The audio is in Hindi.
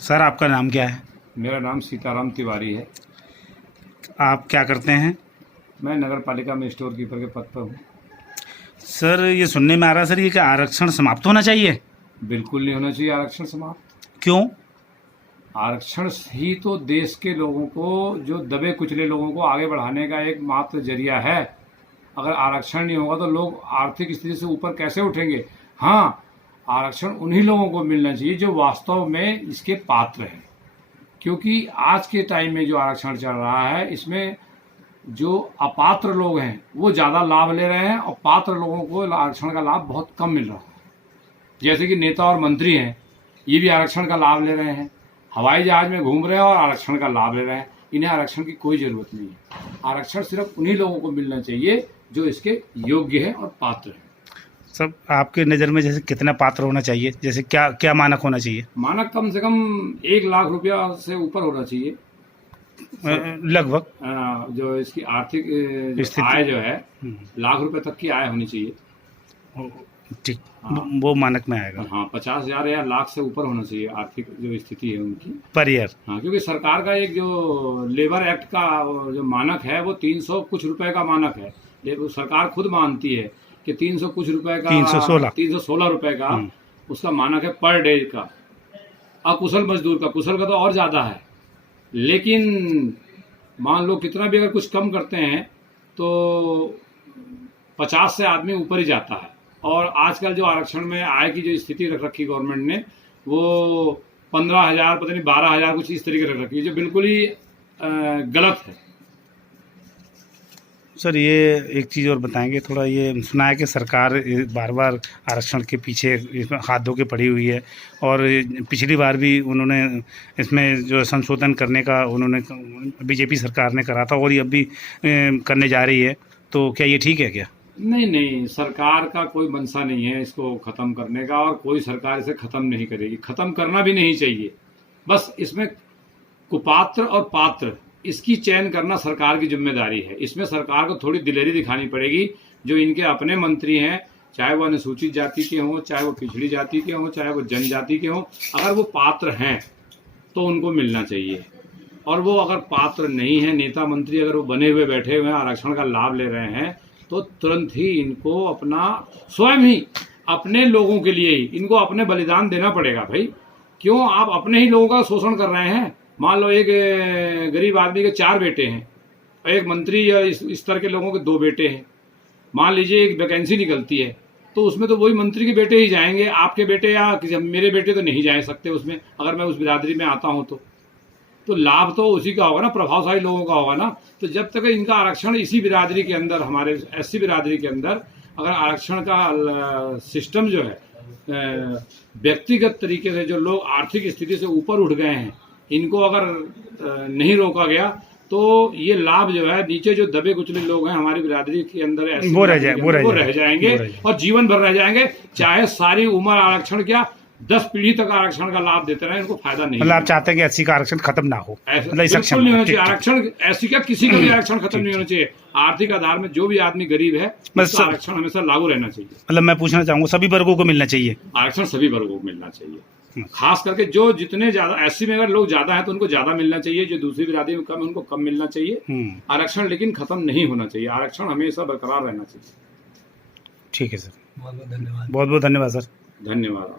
सर आपका नाम क्या है? मेरा नाम सीताराम तिवारी है। आप क्या करते हैं? मैं नगर पालिका में स्टोर कीपर के पद पर हूँ। सर ये सुनने में आ रहा है सर ये कि आरक्षण समाप्त होना चाहिए। बिल्कुल नहीं होना चाहिए आरक्षण समाप्त। क्यों? आरक्षण ही तो देश के लोगों को, जो दबे कुचले लोगों को आगे बढ़ाने का एक मात्र जरिया है। अगर आरक्षण नहीं होगा तो लोग आर्थिक स्थिति से ऊपर कैसे उठेंगे। हाँ, आरक्षण उन्हीं लोगों को मिलना चाहिए जो वास्तव में इसके पात्र हैं, क्योंकि आज के टाइम में जो आरक्षण चल रहा है इसमें जो अपात्र लोग हैं वो ज़्यादा लाभ ले रहे हैं और पात्र लोगों को आरक्षण का लाभ बहुत कम मिल रहा है। जैसे कि नेता और मंत्री हैं, ये भी आरक्षण का लाभ ले रहे हैं, हवाई जहाज में घूम रहे हैं और आरक्षण का लाभ ले रहे हैं। इन्हें आरक्षण की कोई ज़रूरत नहीं है। आरक्षण सिर्फ उन्हीं लोगों को मिलना चाहिए जो इसके योग्य हैं और पात्र हैं। सब आपके नज़र में जैसे कितना पात्र होना चाहिए, जैसे क्या क्या मानक होना चाहिए? मानक कम से कम 1 लाख रुपया से ऊपर होना चाहिए लगभग। जो इसकी आर्थिक स्थिति आय जो है, लाख रुपए तक की आय होनी चाहिए। ठीक। हाँ। वो मानक में आएगा। हाँ, 50,000 या लाख से ऊपर होना चाहिए आर्थिक जो स्थिति है उनकी पर ईयर। हाँ, क्योंकि सरकार का एक जो लेबर एक्ट का जो मानक है वो 300 कुछ रुपए का मानक है। लेकिन सरकार खुद मानती है कि 300 कुछ रुपए का, 316 रुपए का उसका मानक है पर डे का। अकुशल मजदूर का, कुशल का तो और ज़्यादा है। लेकिन मान लो कितना भी अगर कुछ कम करते हैं तो 50 से आदमी ऊपर ही जाता है। और आजकल जो आरक्षण में आय की जो स्थिति रख रखी गवर्नमेंट ने, वो 15,000 पता नहीं 12,000 कुछ इस तरीके रख रखी है, जो बिल्कुल ही गलत है। सर ये एक चीज़ और बताएंगे थोड़ा, ये सुना है कि सरकार बार बार आरक्षण के पीछे इसमें हाथ धो के पड़ी हुई है और पिछली बार भी उन्होंने इसमें जो संशोधन करने का उन्होंने बीजेपी सरकार ने करा था और ये अब भी करने जा रही है, तो क्या ये ठीक है क्या? नहीं, सरकार का कोई मंशा नहीं है इसको ख़त्म करने का और कोई सरकार इसे ख़त्म नहीं करेगी, ख़त्म करना भी नहीं चाहिए। बस इसमें कुपात्र और पात्र इसकी चयन करना सरकार की जिम्मेदारी है। इसमें सरकार को थोड़ी दिलेरी दिखानी पड़ेगी। जो इनके अपने मंत्री हैं, चाहे वो अनुसूचित जाति के हों, चाहे वो पिछड़ी जाति के हों, चाहे वो जनजाति के हों, अगर वो पात्र हैं तो उनको मिलना चाहिए। और वो अगर पात्र नहीं है, नेता मंत्री अगर वो बने हुए बैठे हुए हैं, आरक्षण का लाभ ले रहे हैं, तो तुरंत ही इनको अपना स्वयं ही अपने लोगों के लिए ही इनको अपने बलिदान देना पड़ेगा। भाई क्यों आप अपने ही लोगों का शोषण कर रहे हैं? मान लो एक गरीब आदमी के 4 बेटे हैं और एक मंत्री या इस स्तर के लोगों के 2 बेटे हैं। मान लीजिए एक वैकेंसी निकलती है तो उसमें तो वही मंत्री के बेटे ही जाएंगे, आपके बेटे या मेरे बेटे तो नहीं जा सकते उसमें, अगर मैं उस बिरादरी में आता हूँ तो लाभ तो उसी का होगा ना, प्रभावशाली लोगों का होगा ना। तो जब तक इनका आरक्षण इसी बिरादरी के अंदर, हमारे एससी बिरादरी के अंदर अगर आरक्षण का सिस्टम जो है व्यक्तिगत तरीके से, जो लोग आर्थिक स्थिति से ऊपर उठ गए हैं, इनको अगर नहीं रोका गया तो ये लाभ जो है नीचे जो दबे कुचले लोग हैं हमारी बिरादरी के अंदर वो रह जाएंगे और जीवन भर रह जाएंगे। चाहे सारी उम्र आरक्षण क्या 10 पीढ़ी तक आरक्षण का लाभ देते रहे, इनको फायदा नहीं। मतलब आप चाहते हैं कि एससी का आरक्षण खत्म ना हो? बिल्कुल नहीं होना चाहिए आरक्षण। एससी का किसी का भी आरक्षण खत्म नहीं होना चाहिए। आर्थिक आधार में जो भी आदमी गरीब है उसका आरक्षण हमेशा लागू रहना चाहिए। मतलब मैं पूछना चाहूंगा सभी वर्गों को मिलना चाहिए आरक्षण, सभी वर्गों को मिलना चाहिए। खास करके जो जितने ज्यादा एससी में अगर लोग ज्यादा हैं तो उनको ज्यादा मिलना चाहिए, जो दूसरी बिरादरी में कम है उनको कम मिलना चाहिए। आरक्षण लेकिन खत्म नहीं होना चाहिए, आरक्षण हमेशा बरकरार रहना चाहिए। ठीक है सर, बहुत बहुत धन्यवाद। बहुत बहुत धन्यवाद सर। धन्यवाद।